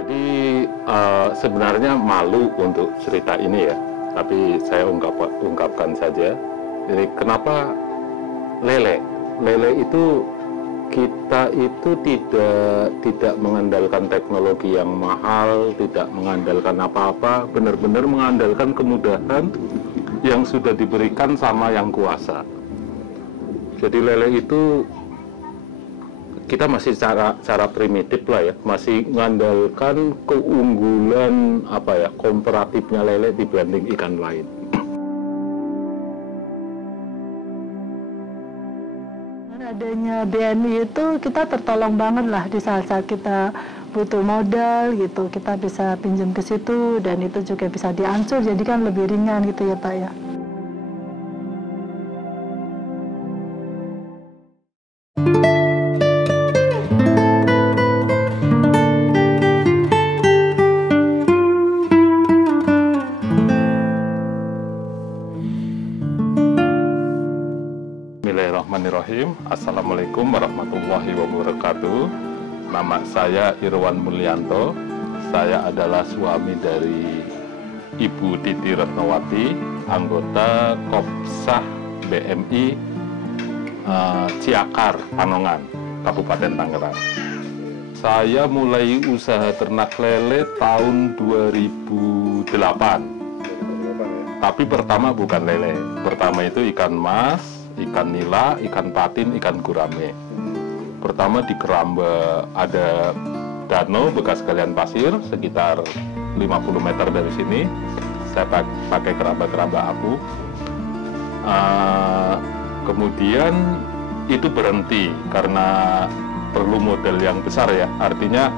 Jadi sebenarnya malu untuk cerita ini ya, tapi saya ungkapkan saja. Jadi kenapa lele? Lele itu kita itu tidak mengandalkan teknologi yang mahal, tidak mengandalkan apa-apa, benar-benar mengandalkan kemudahan yang sudah diberikan sama yang kuasa. Jadi lele itu kita masih cara primitif lah ya, masih mengandalkan keunggulan komparatifnya lele dibanding ikan lain. Adanya BNI itu kita tertolong banget lah di saat-saat kita butuh modal gitu, kita bisa pinjam ke situ dan itu juga bisa diangsur, jadi kan lebih ringan gitu ya Pak ya. Bismillahirrahmanirrahim. Assalamualaikum warahmatullahi wabarakatuh. Nama saya Irwan Mulyanto. Saya adalah suami dari Ibu Titi Retnowati, anggota Kopsah BMI Ciakar, Panongan, Kabupaten Tangerang. Saya mulai usaha ternak lele tahun 2008. Tapi pertama bukan lele. Pertama itu ikan mas, ikan nila, ikan patin, ikan gurame. Pertama di Keramba ada danau bekas galian pasir sekitar 50 meter dari sini. Saya pakai keramba-keramba apu. Kemudian itu berhenti karena perlu modal yang besar ya. Artinya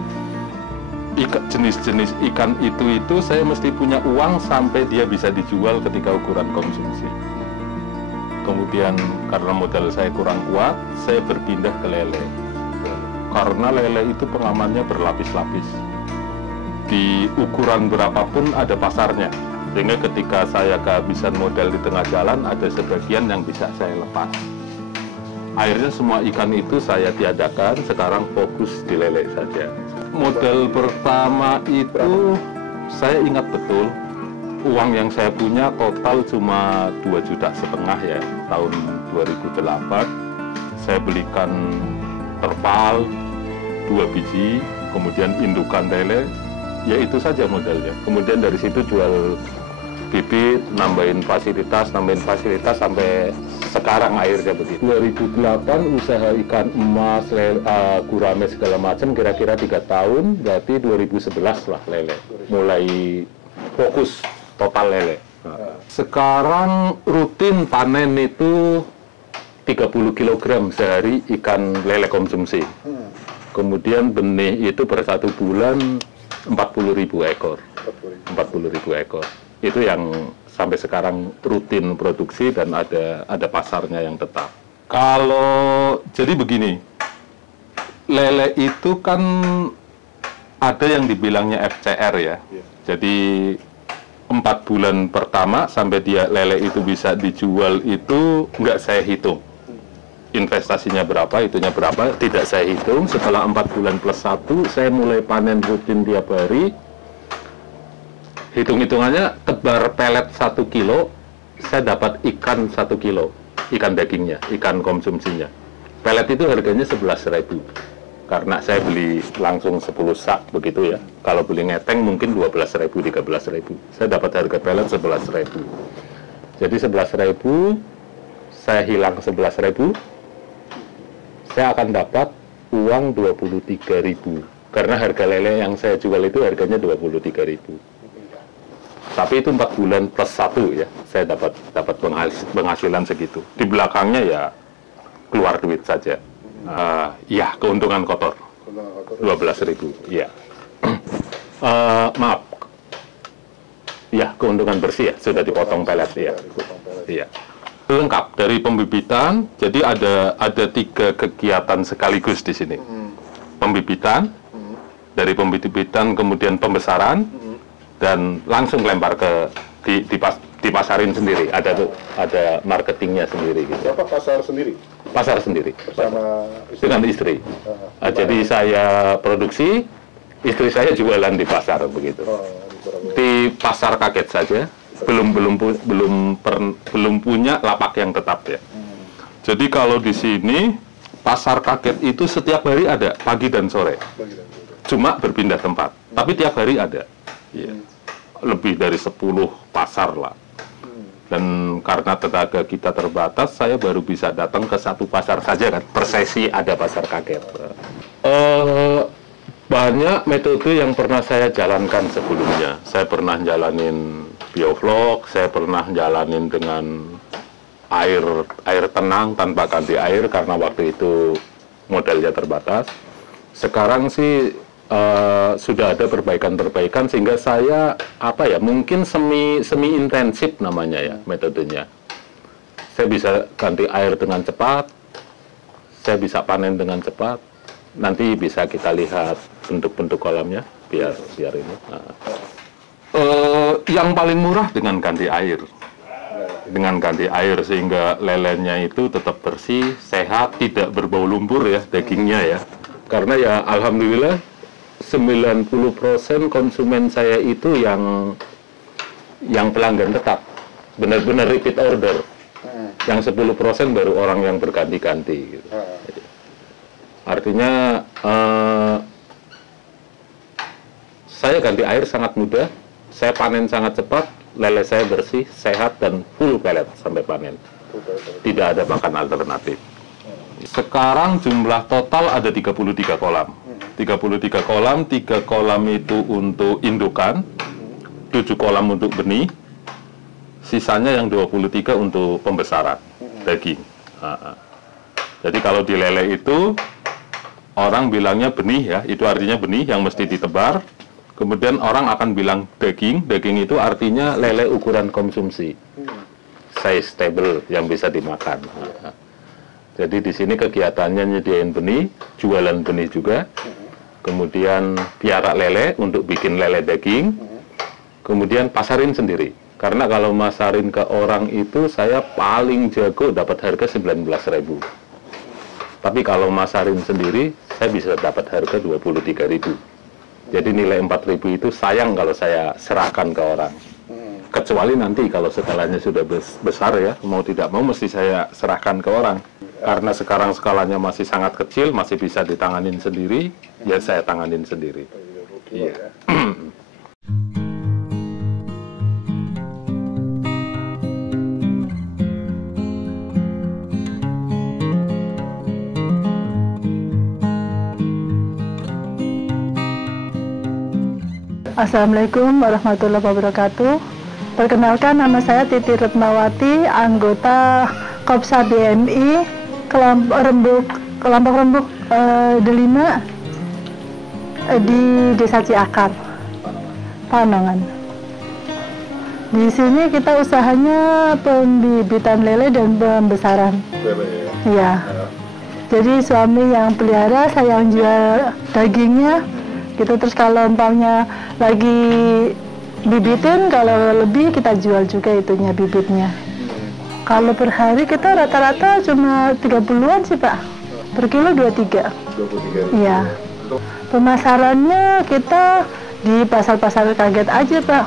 jenis-jenis ikan itu saya mesti punya uang sampai dia bisa dijual ketika ukuran konsumsi. Kemudian karena modal saya kurang kuat, saya berpindah ke lele. Karena lele itu pengamannya berlapis-lapis. Di ukuran berapapun ada pasarnya. Sehingga ketika saya kehabisan modal di tengah jalan, ada sebagian yang bisa saya lepas. Akhirnya semua ikan itu saya tiadakan, sekarang fokus di lele saja. Modal pertama itu saya ingat betul, uang yang saya punya total cuma 2,5 juta ya, tahun 2008. Saya belikan terpal 2 biji, kemudian indukan lele, ya itu saja modalnya. Kemudian dari situ jual bibit, nambahin fasilitas sampai sekarang akhirnya begitu. 2008 usaha ikan emas, gurame segala macam kira-kira 3 tahun, berarti 2011 lah lele. Mulai fokus total lele. Nah, sekarang rutin panen itu 30 kg sehari ikan lele konsumsi. Kemudian benih itu per 1 bulan 40.000 ekor. 40.000 ekor. Itu yang sampai sekarang rutin produksi dan ada pasarnya yang tetap. Kalau jadi begini, lele itu kan ada yang dibilangnya FCR ya. Jadi 4 bulan pertama sampai dia lele itu bisa dijual itu nggak saya hitung. Investasinya berapa, itunya berapa, tidak saya hitung. Setelah 4 bulan plus 1, saya mulai panen rutin tiap hari. Hitung-hitungannya tebar pelet 1 kilo, saya dapat ikan 1 kilo, ikan dagingnya, ikan konsumsinya. Pelet itu harganya 11.000. Karena saya beli langsung 10 sak begitu ya. Kalau beli ngeteng mungkin 12.000, 13.000. Saya dapat harga pelet 11.000. Jadi 11.000, saya hilang 11.000, saya akan dapat uang 23.000. Karena harga lele yang saya jual itu harganya 23.000. Tapi itu 4 bulan plus 1 ya, saya dapat penghasilan segitu. Di belakangnya ya keluar duit saja. Ya, keuntungan kotor. 12.000, ya. Maaf. Ya, keuntungan bersih ya, sudah dipotong pelet ya. Iya. Lengkap dari pembibitan, jadi ada 3 kegiatan sekaligus di sini. Pembibitan, dari pembibitan kemudian pembesaran, dan langsung lempar ke dipasarin sendiri. Ada marketingnya sendiri gitu. Apa pasar sendiri? Pasar sendiri. Bersama istri? Dengan istri. Jadi saya produksi, Istri saya jualan di pasar begitu. Di pasar kaget saja, belum punya lapak yang tetap ya. Jadi kalau di sini pasar kaget itu setiap hari ada, pagi dan sore. Cuma berpindah tempat, tapi tiap hari ada. Ya. Lebih dari 10 pasar lah. Dan karena tenaga kita terbatas, saya baru bisa datang ke satu pasar saja kan. Per sesi ada pasar kaget. Banyak metode yang pernah saya jalankan sebelumnya. Saya pernah jalanin biovlog, saya pernah jalanin dengan air tenang tanpa ganti air karena waktu itu modalnya terbatas. Sekarang sih sudah ada perbaikan-perbaikan sehingga saya mungkin semi intensif namanya ya metodenya. Saya bisa ganti air dengan cepat, saya bisa panen dengan cepat. Nanti bisa kita lihat bentuk-bentuk kolamnya biar ini. Yang paling murah dengan ganti air. Dengan ganti air sehingga lelenya itu tetap bersih, sehat, tidak berbau lumpur ya dagingnya ya. Karena ya alhamdulillah 90% konsumen saya itu yang pelanggan tetap, benar-benar repeat order. Yang 10% baru orang yang berganti-ganti. Gitu. Artinya saya ganti air sangat mudah, saya panen sangat cepat, lele saya bersih, sehat dan full pelet sampai panen. Tidak ada makan alternatif. Sekarang jumlah total ada 33 kolam. 33 kolam, 3 kolam itu untuk indukan, 7 kolam untuk benih, sisanya yang 23 untuk pembesaran daging. Jadi kalau di lele itu orang bilangnya benih ya, itu artinya benih yang mesti ditebar. Kemudian orang akan bilang daging itu artinya lele ukuran konsumsi, size stable yang bisa dimakan. Jadi di sini kegiatannya nyediain benih, jualan benih juga, kemudian piara lele untuk bikin lele daging, kemudian pasarin sendiri. Karena kalau masarin ke orang itu saya paling jago dapat harga 19.000. Tapi kalau masarin sendiri, saya bisa dapat harga 23.000. Jadi nilai 4.000 itu sayang kalau saya serahkan ke orang. Kecuali nanti kalau skalanya sudah besar ya, mau tidak mau mesti saya serahkan ke orang. Karena sekarang skalanya masih sangat kecil, masih bisa ditanganin sendiri, ya saya tanganin sendiri. Iya. Assalamualaikum warahmatullahi wabarakatuh. Perkenalkan, nama saya Titi Retmawati, anggota Kopsa BMI kelompok rembuk Delima di Desa Ciakar, Panongan. Di sini kita usahanya pembibitan lele dan pembesaran. Iya. Jadi suami yang pelihara, saya yang jual dagingnya. Gitu. Terus kalau umpamanya lagi bibitin, kalau lebih kita jual juga itunya bibitnya. Kalau per hari kita rata-rata cuma 30-an sih Pak, per kilo 23. Iya. Pemasarannya kita di pasar-pasar kaget aja Pak.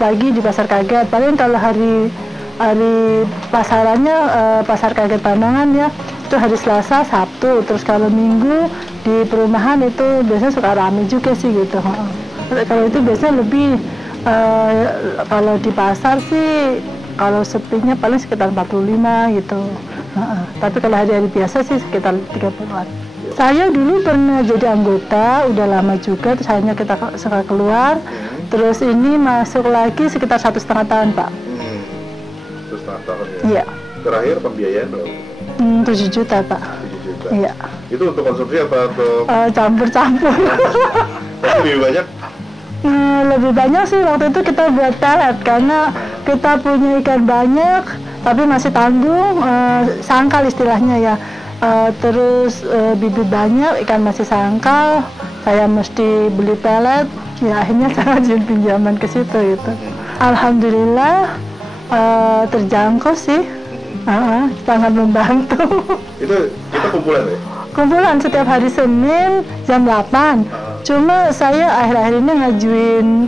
Pagi di pasar kaget, paling kalau hari pasarannya pasar kaget Pandangan ya, itu hari Selasa, Sabtu. Terus kalau Minggu di perumahan itu biasanya suka rame juga sih gitu. Kalau itu biasanya lebih, kalau di pasar sih kalau sepinya paling sekitar 45 gitu. Tapi kalau hari-hari biasa sih sekitar 30-an. Saya dulu pernah jadi anggota, udah lama juga, terus akhirnya kita suka keluar. Terus ini masuk lagi sekitar 1,5 tahun Pak. 1,5 tahun ya? Iya. Terakhir pembiayaan berapa? 7 juta Pak. 7 juta? Iya. Itu untuk konsumsi apa untuk? Campur-campur. Tapi lebih banyak? Lebih banyak sih waktu itu kita buat pelet, karena kita punya ikan banyak tapi masih tanggung, sangkal istilahnya ya. Terus bibit banyak, ikan masih sangkal, saya mesti beli pelet, ya akhirnya saya rajin pinjaman ke situ gitu. Alhamdulillah terjangkau sih, sangat membantu. Itu kita kumpulan ya? Kumpulan setiap hari Senin jam 8. Cuma saya akhir-akhir ini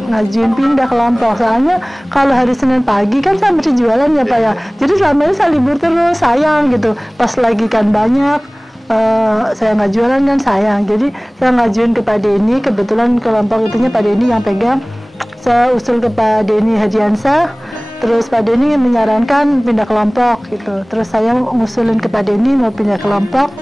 ngajuin pindah kelompok. Soalnya kalau hari Senin pagi kan saya mesti jualan ya Pak ya. Jadi selama ini saya libur terus, sayang gitu. Pas lagi kan banyak, saya nggak jualan kan sayang. Jadi saya ngajuin ke Pak Denny, kebetulan kelompok itunya Pak Denny yang pegang. Saya usul ke Pak Denny Hadiansah, terus Pak Denny menyarankan pindah kelompok gitu. Terus saya ngusulin ke Pak Denny mau pindah kelompok.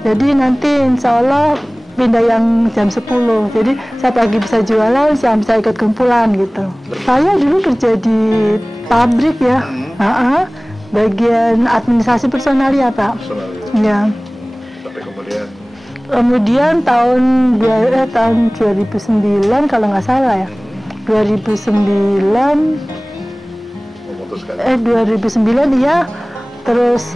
Jadi nanti insya Allah pindah yang jam 10, jadi saya pagi bisa jualan, siang bisa ikut kumpulan gitu. Saya dulu kerja di pabrik ya, bagian administrasi personal ya Pak. Ya. Tapi kemudian tahun 2009 kalau nggak salah ya, 2009 ya, terus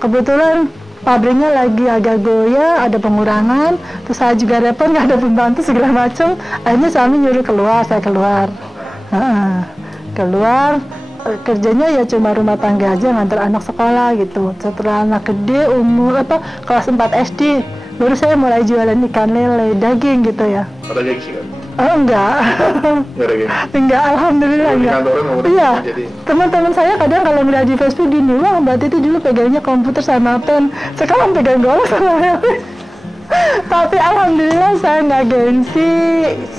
kebetulan pabriknya lagi agak goyah, ada pengurangan, terus saya juga repot, nggak ada pembantu segala macam. Akhirnya suami nyuruh keluar, saya keluar. Keluar, kerjanya ya cuma rumah tangga aja, ngantar anak sekolah gitu. Setelah anak gede, kelas 4 SD, baru saya mulai jualan ikan lele, daging gitu ya. Ada gengsi kan? Enggak. Nggak ada gengsi? Enggak, alhamdulillah enggak. Iya, teman-teman saya kadang kalau ngeliat di Facebook gini, wah Mbak Titi dulu pegangnya komputer sama pen, sekarang pegang golok sama lele. Tapi alhamdulillah saya nggak gengsi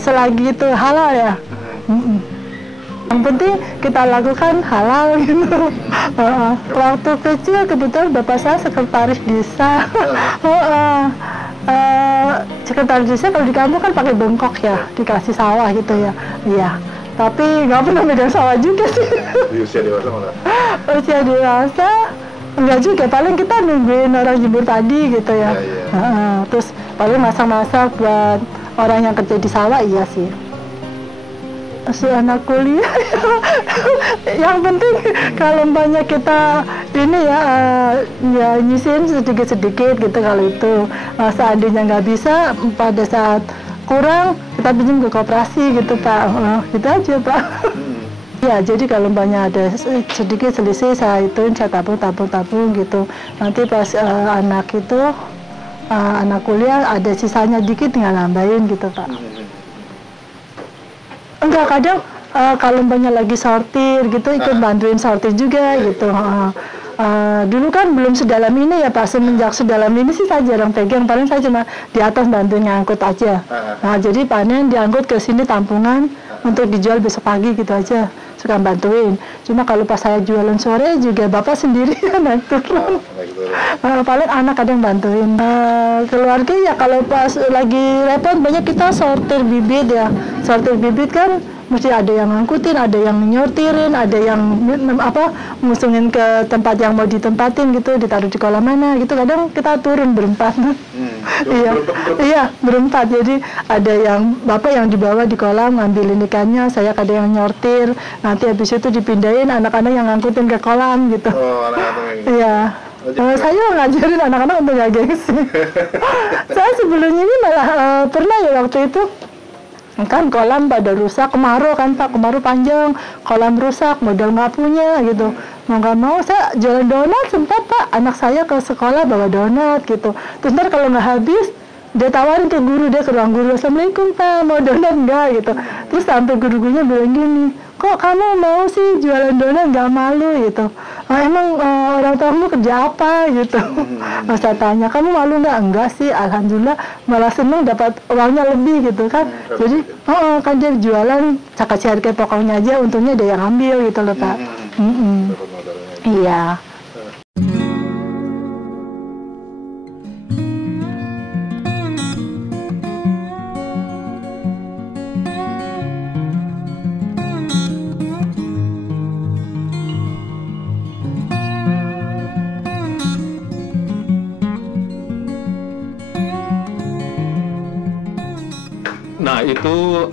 selagi itu halal ya. Yang penting kita lakukan halal gitu. Waktu kecil kebetulan bapak saya sekretaris desa. Sekretaris desa kalau di kampung kan pakai bengkok ya, dikasih sawah gitu ya. Iya. Tapi nggak pernah megang sawah juga sih. Di usia dewasa malah? Usia dewasa enggak juga, paling kita nungguin orang jemur tadi gitu ya. Terus paling masak-masak buat orang yang kerja di sawah, iya sih. Anak kuliah yang penting kalau banyak kita ini ya nyisihin sedikit-sedikit gitu. Kalau itu seandainya nggak bisa, pada saat kurang kita pinjam ke koperasi gitu Pak. Gitu aja Pak. Ya, jadi kalau banyak ada sedikit selisih, saya tabung gitu. Nanti pas anak kuliah ada sisanya dikit, tinggal nambahin gitu Pak. Enggak, kadang kalau banyak lagi sortir gitu, ikut bantuin sortir juga gitu. Dulu kan belum sedalam ini ya Pak, semenjak sedalam ini sih saya jarang pegang, paling saya cuma di atas bantuin ngangkut aja. Jadi panen diangkut ke sini tampungan untuk dijual besok pagi gitu aja, suka bantuin. Cuma kalau pas saya jualan sore juga bapak sendiri naik turun. Paling anak kadang bantuin. Keluarga ya kalau pas lagi repot banyak kita sortir bibit ya. Sortir bibit kan mesti ada yang ngangkutin, ada yang nyortirin, ada yang ngusungin ke tempat yang mau ditempatin gitu, ditaruh di kolam mana gitu. Kadang kita turun berempat. Iya, berempat. Jadi ada yang bapak yang dibawa di kolam ngambilin ikannya, saya kadang yang nyortir. Nanti habis itu dipindahin anak-anak yang ngangkutin ke kolam gitu. Oh, anak-anak. Iya. Saya ngajarin anak-anak untuk nggak gengsi. Saya sebelumnya ini malah pernah ya waktu itu kan kolam pada rusak, kemarau kan Pak, kemarau panjang, kolam rusak, modal nggak punya gitu. Mau nggak mau saya jualan donat sempat Pak, anak saya ke sekolah bawa donat gitu. Terus ntar kalau nggak habis dia tawarin ke guru, dia ke ruang guru, Assalamualaikum Pak, mau donat nggak gitu. Terus sampai guru-gurunya bilang gini, kok kamu mau sih jualan donat, nggak malu gitu. Emang orang tuamu kerja apa gitu. Saya tanya, kamu malu nggak? Enggak sih, alhamdulillah malah seneng dapat uangnya lebih gitu kan. Jadi kan dia jualan kasih harga pokoknya aja, untungnya dia yang ambil gitu loh Pak. Iya. Nah itu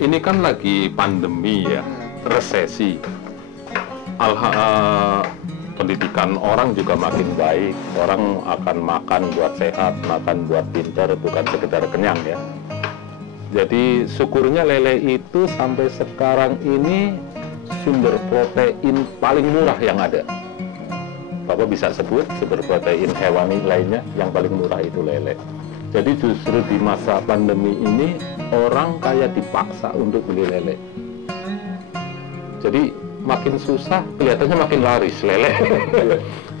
ini kan lagi pandemi ya, resesi. Pendidikan orang juga makin baik, orang akan makan buat sehat, makan buat pintar, bukan sekedar kenyang ya. Jadi syukurnya lele itu sampai sekarang ini sumber protein paling murah yang ada. Bapak bisa sebut sumber protein hewani lainnya yang paling murah itu lele. Jadi justru di masa pandemi ini orang kayak dipaksa untuk beli lele. Jadi makin susah, kelihatannya makin laris lele.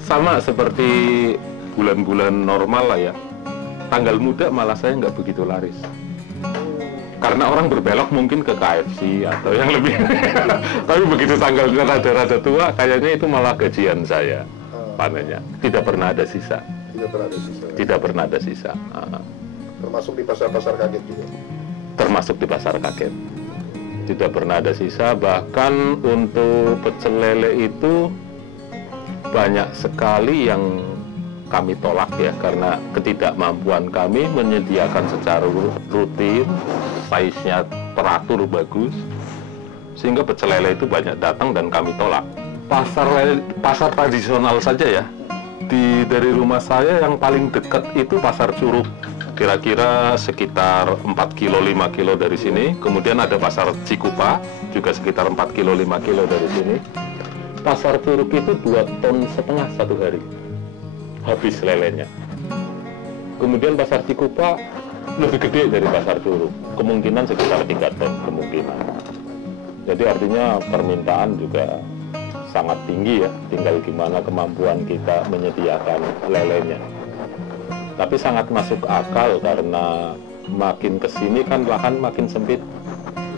Sama seperti bulan-bulan normal lah ya. Tanggal muda malah saya nggak begitu laris. Karena orang berbelok mungkin ke KFC atau yang lebih. Tapi begitu tanggal rada-rada tua, kayaknya itu malah gajian saya panennya. Tidak pernah ada sisa. Tidak pernah ada sisa. Tidak pernah ada sisa. Termasuk di pasar-pasar kaget juga. Termasuk di pasar kaget. Tidak pernah ada sisa. Bahkan untuk pecel lele itu banyak sekali yang kami tolak ya, karena ketidakmampuan kami menyediakan secara rutin, size-nya teratur bagus, sehingga pecel lele itu banyak datang dan kami tolak. Pasar tradisional saja ya. Dari rumah saya yang paling dekat itu Pasar Curug, kira-kira sekitar 4 kilo 5 kilo dari sini. Kemudian ada Pasar Cikupa, juga sekitar 4 kilo 5 kilo dari sini. Pasar Curug itu 2,5 ton satu hari habis lelenya. Kemudian Pasar Cikupa lebih gede dari Pasar Curug, kemungkinan sekitar 3 ton kemungkinan. Jadi artinya permintaan juga sangat tinggi ya, tinggal gimana kemampuan kita menyediakan lelenya. Tapi sangat masuk akal karena makin kesini kan lahan makin sempit.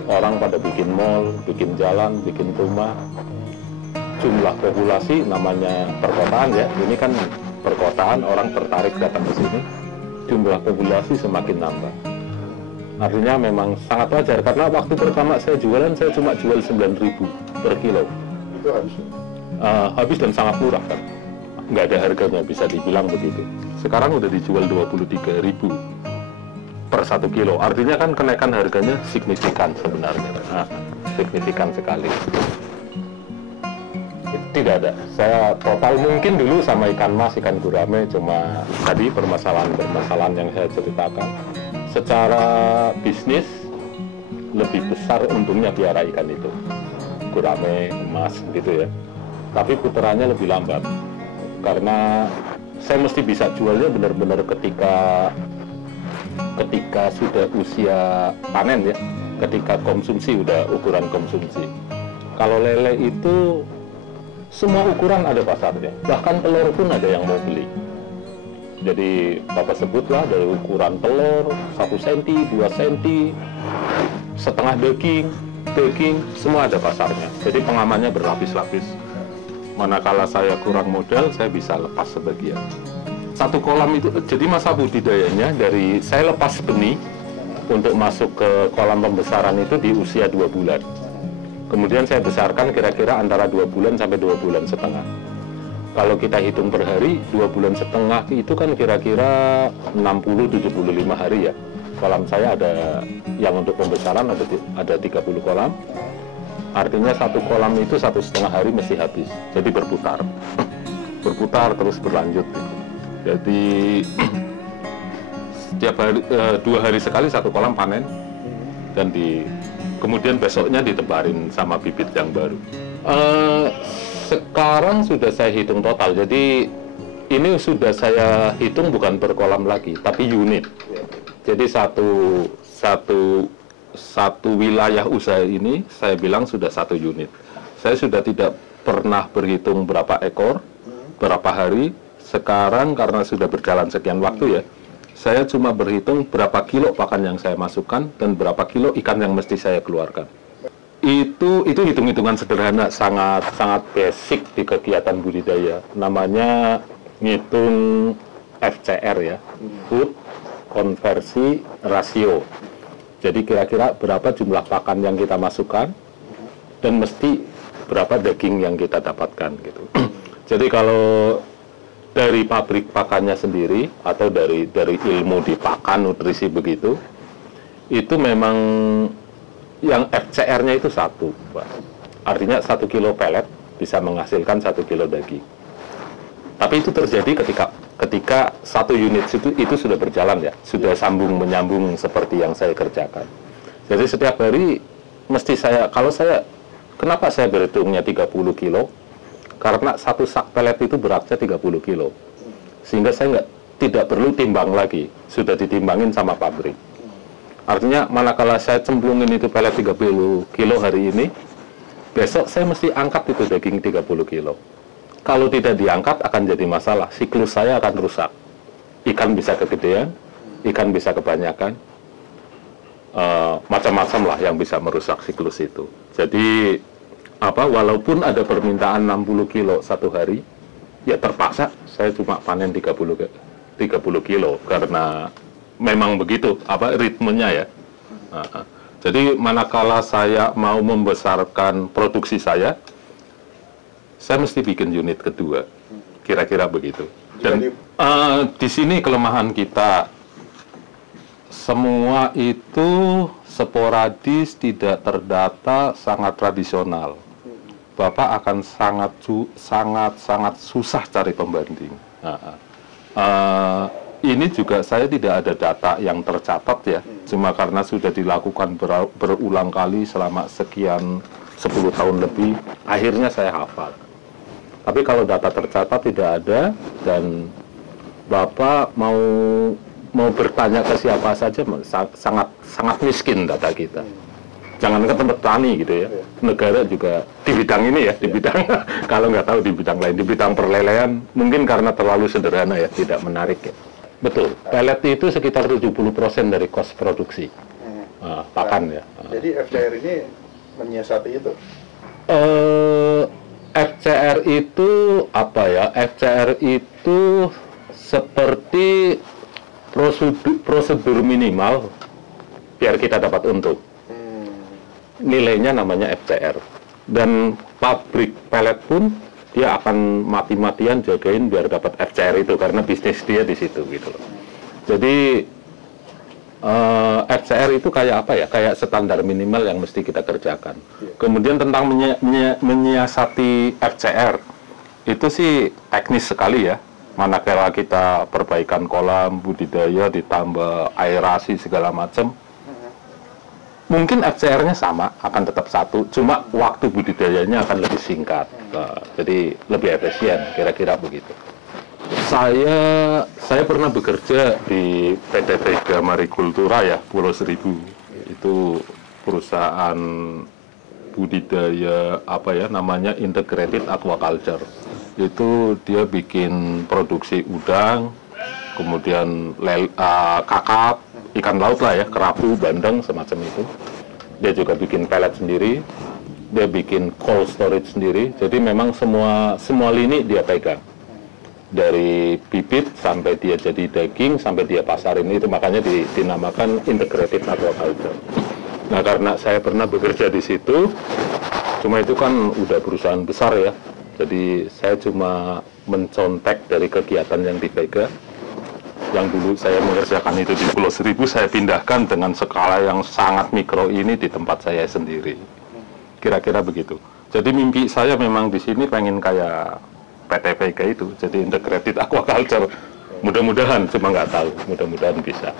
Orang pada bikin mall, bikin jalan, bikin rumah. Jumlah populasi namanya perkotaan ya, ini kan perkotaan, orang tertarik datang ke sini. Jumlah populasi semakin nambah. Artinya memang sangat wajar, karena waktu pertama saya jualan, saya cuma jual 9.000 per kilo. Itu habis. Habis dan sangat murah kan, nggak ada harganya, bisa dibilang begitu. Sekarang udah dijual 23.000 per 1 kilo, artinya kan kenaikan harganya signifikan sebenarnya. Signifikan sekali. Tidak ada, saya total mungkin dulu sama ikan mas, ikan gurame, cuma tadi permasalahan yang saya ceritakan. Secara bisnis lebih besar untungnya piara ikan itu, gurame, emas gitu ya. Tapi putarannya lebih lambat, karena saya mesti bisa jualnya benar-benar ketika sudah usia panen ya, ketika konsumsi, udah ukuran konsumsi. Kalau lele itu semua ukuran ada pasarnya, bahkan telur pun ada yang mau beli. Jadi Bapak sebutlah dari ukuran telur 1 cm, 2 cm, setengah daging, semua ada pasarnya. Jadi pengamannya berlapis-lapis. Manakala saya kurang modal, saya bisa lepas sebagian. Satu kolam itu, jadi masa budidayanya dari saya lepas benih untuk masuk ke kolam pembesaran itu di usia 2 bulan. Kemudian saya besarkan kira-kira antara 2 bulan sampai 2 bulan setengah. Kalau kita hitung per hari, 2 bulan setengah itu kan kira-kira 60-75 hari ya. Kolam saya ada yang untuk pembesaran ada 30 kolam. Artinya satu kolam itu 1,5 hari mesti habis. Jadi berputar. Berputar terus berlanjut. Jadi setiap hari, 2 hari sekali satu kolam panen. Dan kemudian besoknya ditebarin sama bibit yang baru. Sekarang sudah saya hitung total. Jadi ini sudah saya hitung bukan per kolam lagi, tapi unit. Jadi satu wilayah usaha ini saya bilang sudah 1 unit. Saya sudah tidak pernah berhitung berapa ekor, berapa hari. Sekarang karena sudah berjalan sekian waktu ya, saya cuma berhitung berapa kilo pakan yang saya masukkan dan berapa kilo ikan yang mesti saya keluarkan. Itu hitung-hitungan sederhana, sangat basic di kegiatan budidaya. Namanya ngitung FCR ya, food konversi rasio. Jadi kira-kira berapa jumlah pakan yang kita masukkan dan mesti berapa daging yang kita dapatkan gitu. Jadi kalau dari pabrik pakannya sendiri atau dari ilmu di pakan nutrisi begitu, itu memang yang FCR-nya itu 1, Pak. Artinya 1 kilo pelet bisa menghasilkan 1 kilo daging. Tapi itu terjadi ketika 1 unit itu sudah berjalan ya, sudah sambung menyambung seperti yang saya kerjakan. Jadi setiap hari mesti kenapa saya berhitungnya 30 kilo? Karena 1 sak pelet itu beratnya 30 kilo. Sehingga saya tidak perlu timbang lagi, sudah ditimbangin sama pabrik. Artinya manakala saya cemplungin itu pelet 30 kilo hari ini, besok saya mesti angkat itu daging 30 kilo. Kalau tidak diangkat akan jadi masalah, siklus saya akan rusak. Ikan bisa kegedean, ikan bisa kebanyakan, macam-macam lah yang bisa merusak siklus itu. Jadi walaupun ada permintaan 60 kilo satu hari, ya terpaksa saya cuma panen 30 kilo karena memang begitu ritmenya ya. Jadi manakala saya mau membesarkan produksi saya mesti bikin unit kedua, kira-kira begitu. Dan di sini kelemahan kita, semua itu sporadis, tidak terdata, sangat tradisional. Bapak akan sangat susah cari pembanding. Ini juga saya tidak ada data yang tercatat ya, cuma karena sudah dilakukan berulang kali selama sekian 10 tahun lebih, akhirnya saya hafal. Tapi kalau data tercatat tidak ada, dan Bapak mau bertanya ke siapa saja, sangat miskin data kita. Jangan ke tempat tani gitu ya, negara juga di bidang ini ya, di bidang kalau nggak tahu di bidang lain, di bidang perlelean mungkin karena terlalu sederhana ya, tidak menarik ya. Betul, pelet itu sekitar 70% dari kos produksi pakan ya. Jadi FCR ini menyiasati itu? FCR itu apa ya? FCR itu seperti prosedur minimal biar kita dapat untung. Nilainya namanya FCR, dan pabrik pelet pun dia akan mati-matian jagain biar dapat FCR itu karena bisnis dia di situ gitu loh. Jadi FCR itu kayak apa ya? Kayak standar minimal yang mesti kita kerjakan. Kemudian tentang menyiasati FCR itu sih teknis sekali ya. Manakala kita perbaikan kolam budidaya, ditambah aerasi segala macam. Mungkin FCR-nya sama, akan tetap satu, cuma waktu budidayanya akan lebih singkat. Jadi lebih efisien, kira-kira begitu. Saya pernah bekerja di PT Vega Marikultura ya, Pulau Seribu. Itu perusahaan budidaya namanya Integrated Aquaculture. Itu dia bikin produksi udang, kemudian kakap, ikan laut lah ya, kerapu, bandeng, semacam itu. Dia juga bikin pelet sendiri, dia bikin cold storage sendiri. Jadi memang semua lini dia pegang. Dari bibit sampai dia jadi daging, sampai dia pasarin, itu makanya dinamakan Integrated Aquaculture. Nah, karena saya pernah bekerja di situ, cuma itu kan udah perusahaan besar ya. Jadi saya cuma mencontek dari kegiatan yang di Vega. Yang dulu saya mengerjakan itu di Pulau Seribu, saya pindahkan dengan skala yang sangat mikro ini di tempat saya sendiri. Kira-kira begitu. Jadi mimpi saya memang di sini pengen kayak PT Vega itu, jadi Integrated Aquaculture. Mudah-mudahan, cuma nggak tahu, mudah-mudahan bisa.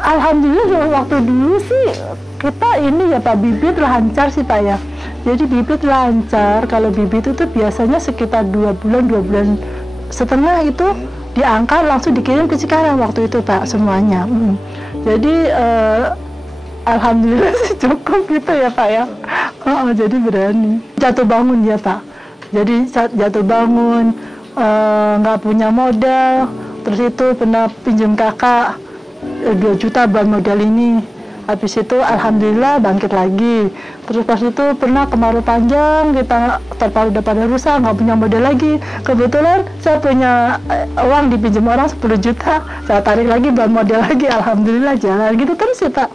Alhamdulillah waktu dulu sih kita ini ya Pak, bibit lancar sih Pak ya. Jadi bibit lancar, kalau bibit itu biasanya sekitar 2 bulan setengah itu diangkat langsung dikirim ke Cikarang waktu itu Pak semuanya. Jadi alhamdulillah sih cukup gitu ya Pak ya. Jadi berani. Jatuh bangun ya Pak. Jadi jatuh bangun, nggak punya modal, terus itu pernah pinjam kakak 2 juta buat modal ini. Habis itu alhamdulillah bangkit lagi. Terus pas itu pernah kemarau panjang, kita terpalu pada rusak, nggak punya modal lagi. Kebetulan saya punya uang dipinjam orang 10 juta, saya tarik lagi buat modal lagi. Alhamdulillah jalan gitu terus ya Pak.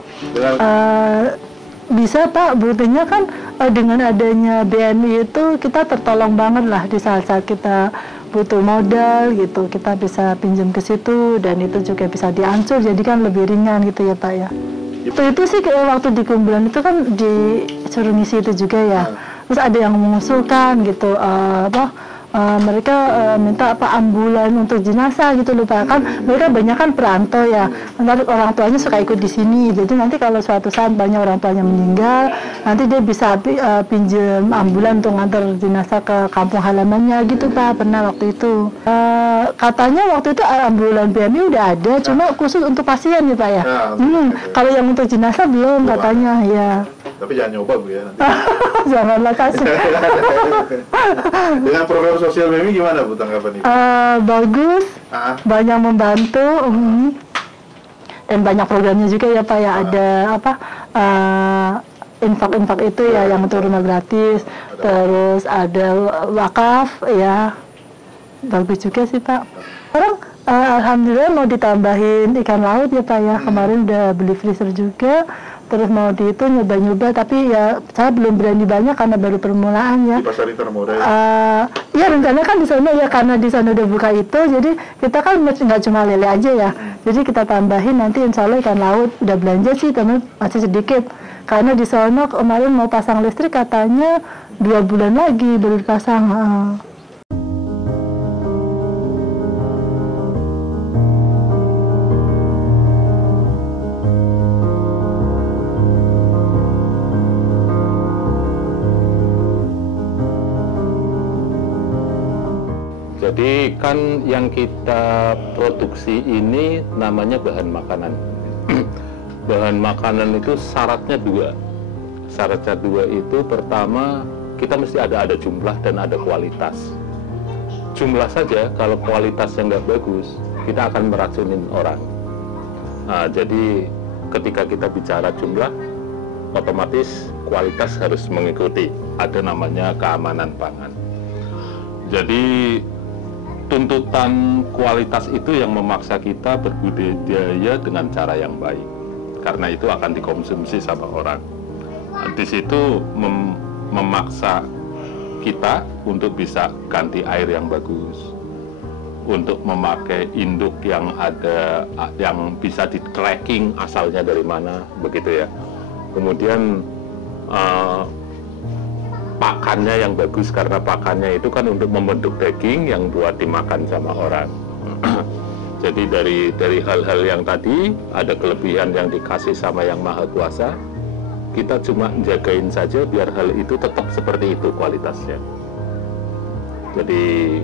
Bisa Pak, buktinya kan dengan adanya BNI itu kita tertolong banget lah di saat-saat kita butuh modal gitu, kita bisa pinjam ke situ dan itu juga bisa diangsur, jadi kan lebih ringan gitu ya Pak ya. Itu sih waktu di kumpulan itu kan disuruh ngisi itu juga ya. Terus ada yang mengusulkan gitu mereka minta ambulan untuk jenazah gitu loh Pak. Kan mereka banyak kan perantau ya, nanti orang tuanya suka ikut di sini, jadi nanti kalau suatu saat banyak orang tuanya meninggal, nanti dia bisa pinjam ambulan untuk ngantar jenazah ke kampung halamannya gitu Pak. Pernah waktu itu katanya waktu itu ambulan BMI udah ada, cuma khusus untuk pasien ya Pak ya. Kalau yang untuk jenazah belum katanya ya. Tapi jangan nyoba Bu ya nanti. Janganlah kasih. Dengan program sosial BMI gimana Bu tanggapan itu? Bagus, banyak membantu, dan banyak programnya juga ya Pak ya. Ada infak-infak itu ya yang untuk rumah gratis, terus ada wakaf ya, bagus juga sih Pak. Sekarang alhamdulillah mau ditambahin ikan laut ya Pak ya. Kemarin udah beli freezer juga. Terus mau nyoba-nyoba, tapi ya saya belum berani banyak karena baru permulaan ya. Di pasar intermodal. Ya rencana kan di sana ya, karena di sana udah buka itu, jadi kita kan nggak cuma lele aja ya. Jadi kita tambahin nanti insya Allah ikan laut. Udah belanja sih, tapi masih sedikit. Karena di sana kemarin mau pasang listrik katanya 2 bulan lagi baru dipasang. Jadi kan yang kita produksi ini namanya bahan makanan. Bahan makanan itu syaratnya 2. Syaratnya 2 itu pertama kita mesti ada jumlah dan ada kualitas. Jumlah saja kalau kualitasnya nggak bagus, kita akan meracunin orang. Nah, jadi ketika kita bicara jumlah, otomatis kualitas harus mengikuti. Ada namanya keamanan pangan. Jadi tuntutan kualitas itu yang memaksa kita berbudidaya dengan cara yang baik, karena itu akan dikonsumsi sama orang. Di situ memaksa kita untuk bisa ganti air yang bagus, untuk memakai induk yang bisa di tracking asalnya dari mana, begitu ya. Kemudian pakannya yang bagus, karena pakannya itu kan untuk membentuk daging yang buat dimakan sama orang. Jadi dari hal-hal yang tadi, ada kelebihan yang dikasih sama Yang Maha Kuasa, kita cuma jagain saja biar hal itu tetap seperti itu kualitasnya. Jadi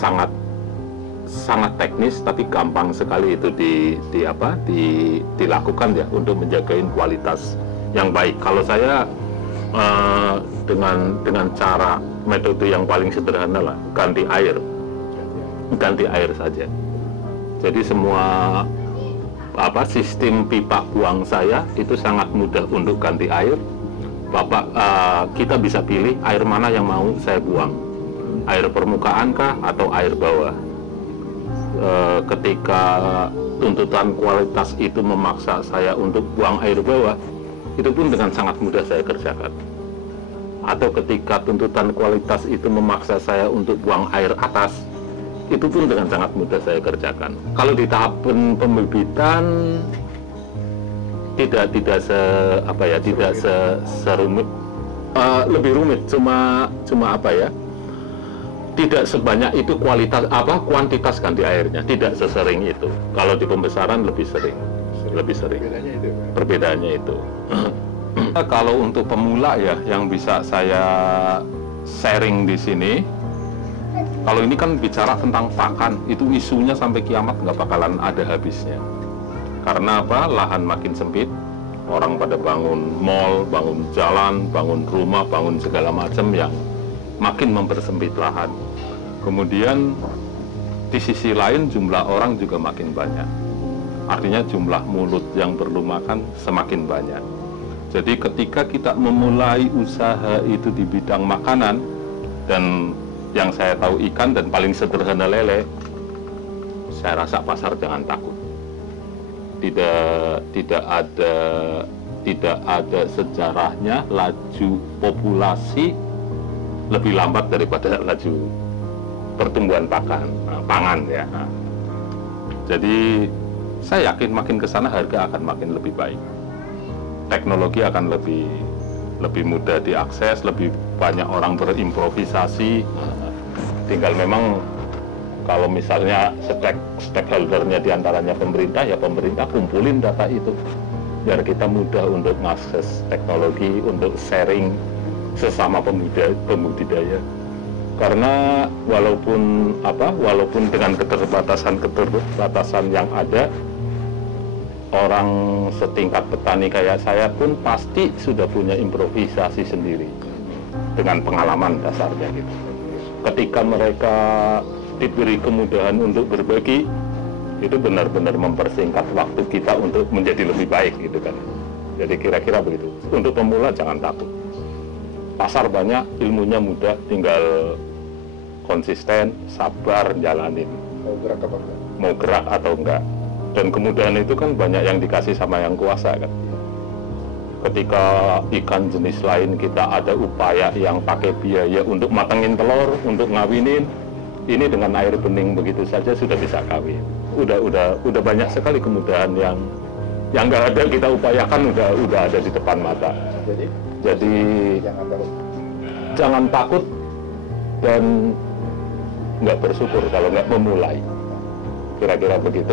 sangat teknis, tapi gampang sekali itu dilakukan ya untuk menjagain kualitas yang baik. Kalau saya dengan cara metode yang paling sederhana lah, ganti air saja. Jadi semua sistem pipa buang saya itu sangat mudah untuk ganti air. Kita bisa pilih air mana yang mau saya buang, air permukaan kah atau air bawah. Ketika tuntutan kualitas itu memaksa saya untuk buang air bawah, itu pun dengan sangat mudah saya kerjakan. Atau ketika tuntutan kualitas itu memaksa saya untuk buang air atas, itu pun dengan sangat mudah saya kerjakan. Kalau di tahap pembibitan tidak serumit, lebih rumit, cuma tidak sebanyak itu kuantitas ganti airnya, tidak sesering itu. Kalau di pembesaran lebih sering. Perbedaannya itu. Kalau untuk pemula ya, yang bisa saya sharing di sini, kalau ini kan bicara tentang pakan, itu isunya sampai kiamat nggak bakalan ada habisnya. Karena lahan makin sempit, orang pada bangun mall, bangun jalan, bangun rumah, bangun segala macam yang makin mempersempit lahan. Kemudian di sisi lain jumlah orang juga makin banyak. Artinya jumlah mulut yang perlu makan semakin banyak. Jadi ketika kita memulai usaha itu di bidang makanan, dan yang saya tahu ikan dan paling sederhana lele, saya rasa pasar jangan takut. Tidak ada sejarahnya laju populasi lebih lambat daripada laju pertumbuhan pangan ya. Jadi saya yakin makin ke sana harga akan makin lebih baik. Teknologi akan lebih mudah diakses, lebih banyak orang berimprovisasi. Tinggal memang kalau misalnya stakeholdernya diantaranya pemerintah, ya pemerintah kumpulin data itu biar kita mudah untuk mengakses teknologi, untuk sharing sesama pembudidaya. Karena walaupun dengan keterbatasan yang ada, orang setingkat petani kayak saya pun pasti sudah punya improvisasi sendiri dengan pengalaman dasarnya gitu. Ketika mereka diberi kemudahan untuk berbagi, itu benar-benar mempersingkat waktu kita untuk menjadi lebih baik gitu kan. Jadi kira-kira begitu. Untuk pemula jangan takut. Pasar banyak, ilmunya mudah, tinggal konsisten, sabar, jalanin. Mau gerak apa enggak? Mau gerak atau enggak. Dan kemudahan itu kan banyak yang dikasih sama yang kuasa kan. Ketika ikan jenis lain kita ada upaya yang pakai biaya untuk matengin telur, untuk ngawinin, ini dengan air bening begitu saja sudah bisa kawin. Udah banyak sekali kemudahan yang nggak ada kita upayakan udah ada di depan mata. Jadi jangan takut dan nggak bersyukur kalau nggak memulai. Kira-kira begitu.